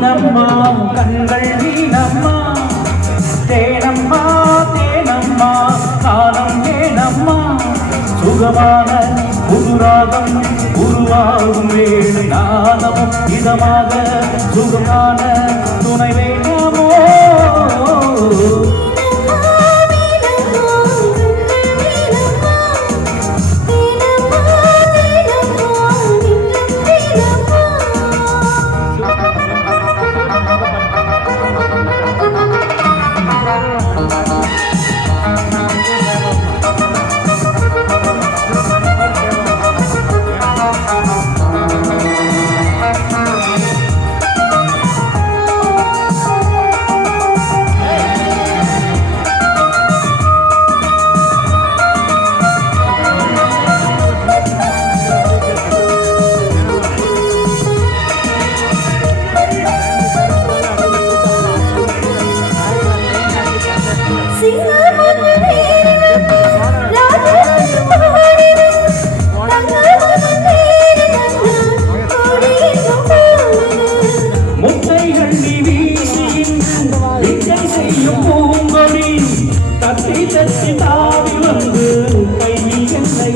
மீனம்மா கண்கள் மீனம்மா தேனம்மா தேனம்மா காலம் ஏனம்மா சுகமான புதுராகம் உருவாகும் வேலை நாதமும் இதமாக சுகமான துணை வேணாமோ See